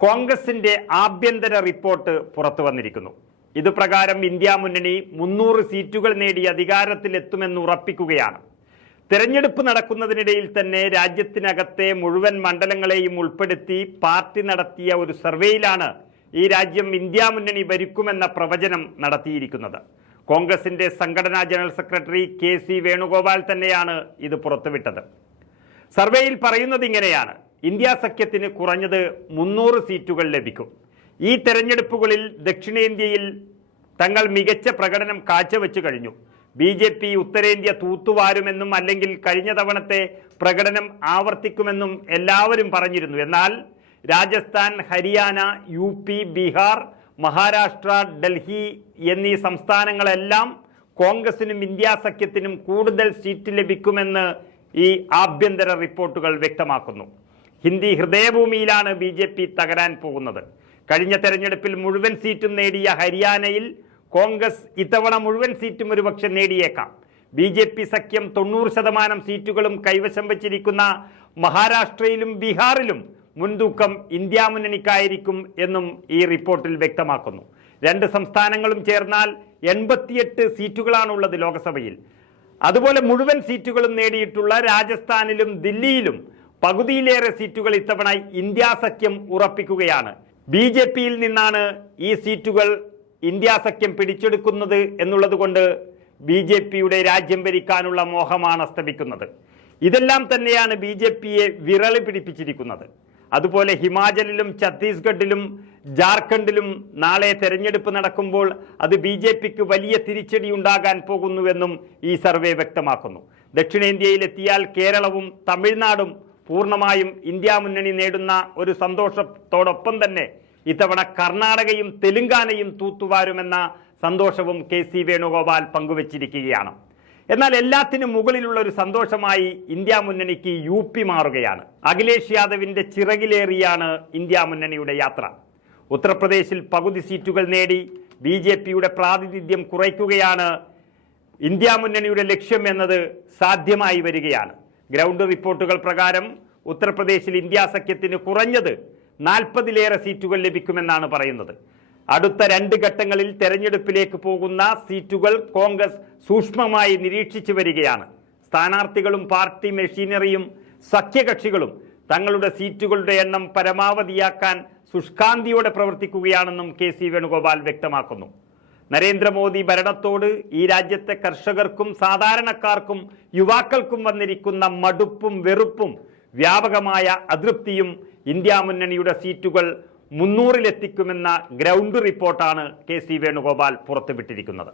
കോൺഗ്രസിന്റെ ആഭ്യന്തര റിപ്പോർട്ട് പുറത്തു വന്നിരിക്കുന്നു. ഇതുപ്രകാരം ഇന്ത്യ മുന്നണി 300 സീറ്റുകൾ നേടി അധികാരത്തിലെത്തുമെന്ന് ഉറപ്പിക്കുകയാണ്. തെരഞ്ഞെടുപ്പ് നടക്കുന്നതിനിടയിൽ തന്നെ രാജ്യത്തിനകത്തെ മുഴുവൻ മണ്ഡലങ്ങളെയും ഉൾപ്പെടുത്തി പാർട്ടി നടത്തിയ ഒരു സർവേയിലാണ് ഈ രാജ്യം ഇന്ത്യ മുന്നണി ഭരിക്കുമെന്ന പ്രവചനം നടത്തിയിരിക്കുന്നത്. കോൺഗ്രസിന്റെ സംഘടനാ ജനറൽ സെക്രട്ടറി KC വേണുഗോപാൽ തന്നെയാണ് ഇത് പുറത്തുവിട്ടത്. സർവേയിൽ പറയുന്നത് ഇങ്ങനെയാണ്: ഇന്ത്യ സഖ്യത്തിന് കുറഞ്ഞത് 300 സീറ്റുകൾ ലഭിക്കും. ഈ തെരഞ്ഞെടുപ്പുകളിൽ ദക്ഷിണേന്ത്യയിൽ തങ്ങൾ മികച്ച പ്രകടനം കാഴ്ചവെച്ചു കഴിഞ്ഞു. BJP ഉത്തരേന്ത്യ തൂത്തുവാരുമെന്നും അല്ലെങ്കിൽ കഴിഞ്ഞ തവണത്തെ പ്രകടനം ആവർത്തിക്കുമെന്നും എല്ലാവരും പറഞ്ഞിരുന്നു. എന്നാൽ രാജസ്ഥാൻ, ഹരിയാന, UP, ബീഹാർ, മഹാരാഷ്ട്ര, ഡൽഹി എന്നീ സംസ്ഥാനങ്ങളെല്ലാം കോൺഗ്രസിനും ഇന്ത്യ സഖ്യത്തിനും കൂടുതൽ സീറ്റ് ലഭിക്കുമെന്ന് ഈ ആഭ്യന്തര റിപ്പോർട്ടുകൾ വ്യക്തമാക്കുന്നു. ഹിന്ദി ഹൃദയഭൂമിയിലാണ് BJP തകരാൻ പോകുന്നത്. കഴിഞ്ഞ തെരഞ്ഞെടുപ്പിൽ മുഴുവൻ സീറ്റും നേടിയ ഹരിയാനയിൽ കോൺഗ്രസ് ഇത്തവണ മുഴുവൻ സീറ്റും ഒരുപക്ഷെ നേടിയേക്കാം. BJP സഖ്യം 90% സീറ്റുകളും കൈവശം വച്ചിരിക്കുന്ന മഹാരാഷ്ട്രയിലും ബീഹാറിലും മുൻതൂക്കം ഇന്ത്യ മുന്നണിക്കായിരിക്കും എന്നും ഈ റിപ്പോർട്ടിൽ വ്യക്തമാക്കുന്നു. 2 സംസ്ഥാനങ്ങളും ചേർന്നാൽ 88 സീറ്റുകളാണുള്ളത് ലോക്സഭയിൽ. അതുപോലെ മുഴുവൻ സീറ്റുകളും നേടിയിട്ടുള്ള രാജസ്ഥാനിലും ദില്ലിയിലും പകുതിയിലേറെ സീറ്റുകൾ ഇത്തവണ ഇന്ത്യ സഖ്യം ഉറപ്പിക്കുകയാണ്. BJPയിൽ നിന്നാണ് ഈ സീറ്റുകൾ ഇന്ത്യ സഖ്യം പിടിച്ചെടുക്കുന്നത് എന്നുള്ളത് കൊണ്ട് BJPയുടെ രാജ്യം ഭരിക്കാനുള്ള മോഹമാണ് അസ്തമിക്കുന്നത്. ഇതെല്ലാം തന്നെയാണ് BJPയെ വിരളി പിടിപ്പിച്ചിരിക്കുന്നത്. അതുപോലെ ഹിമാചലിലും ഛത്തീസ്ഗഡിലും ജാർഖണ്ഡിലും നാളെ തെരഞ്ഞെടുപ്പ് നടക്കുമ്പോൾ അത് BJPക്ക് വലിയ തിരിച്ചടി ഉണ്ടാകാൻ പോകുന്നുവെന്നും ഈ സർവേ വ്യക്തമാക്കുന്നു. ദക്ഷിണേന്ത്യയിലെത്തിയാൽ കേരളവും തമിഴ്നാടും പൂർണ്ണമായും ഇന്ത്യ മുന്നണി നേടുന്ന ഒരു സന്തോഷത്തോടൊപ്പം തന്നെ ഇത്തവണ കർണാടകയും തെലുങ്കാനയും തൂത്തുവാരുമെന്ന സന്തോഷവും KC വേണുഗോപാൽ പങ്കുവച്ചിരിക്കുകയാണ്. എന്നാൽ എല്ലാത്തിനും മുകളിലുള്ള ഒരു സന്തോഷമായി ഇന്ത്യ മുന്നണിക്ക് UP മാറുകയാണ്. അഖിലേഷ് യാദവിന്റെ ചിറകിലേറിയാണ് ഇന്ത്യ മുന്നണിയുടെ യാത്ര. ഉത്തർപ്രദേശിൽ പകുതി സീറ്റുകൾ നേടി BJPയുടെ പ്രാതിനിധ്യം കുറയ്ക്കുകയാണ് ഇന്ത്യ മുന്നണിയുടെ ലക്ഷ്യം എന്നത് സാധ്യമായി വരികയാണ്. ഗ്രൗണ്ട് റിപ്പോർട്ടുകൾ പ്രകാരം ഉത്തർപ്രദേശിൽ ഇന്ത്യ സഖ്യത്തിന് കുറഞ്ഞത് 40ലേറെ സീറ്റുകൾ ലഭിക്കുമെന്നാണ് പറയുന്നത്. അടുത്ത 2 ഘട്ടങ്ങളിൽ തെരഞ്ഞെടുപ്പിലേക്ക് പോകുന്ന സീറ്റുകൾ കോൺഗ്രസ് സൂക്ഷ്മമായി നിരീക്ഷിച്ചു വരികയാണ്. സ്ഥാനാർത്ഥികളും പാർട്ടി മെഷീനറിയും സഖ്യകക്ഷികളും തങ്ങളുടെ സീറ്റുകളുടെ എണ്ണം പരമാവധിയാക്കാൻ ശുഷ്കാന്തിയോടെ പ്രവർത്തിക്കുകയാണെന്നും KC വേണുഗോപാൽ വ്യക്തമാക്കുന്നു. നരേന്ദ്രമോദി ഭരണത്തോട് ഈ രാജ്യത്തെ കർഷകർക്കും സാധാരണക്കാർക്കും യുവാക്കൾക്കും വന്നിരിക്കുന്ന മടുപ്പും വെറുപ്പും വ്യാപകമായ അതൃപ്തിയും ഇന്ത്യ മുന്നണിയുടെ സീറ്റുകൾ 300-ലെത്തിക്കുമെന്ന ഗ്രൗണ്ട് റിപ്പോർട്ടാണ് KC വേണുഗോപാൽ പുറത്തുവിട്ടിരിക്കുന്നത്.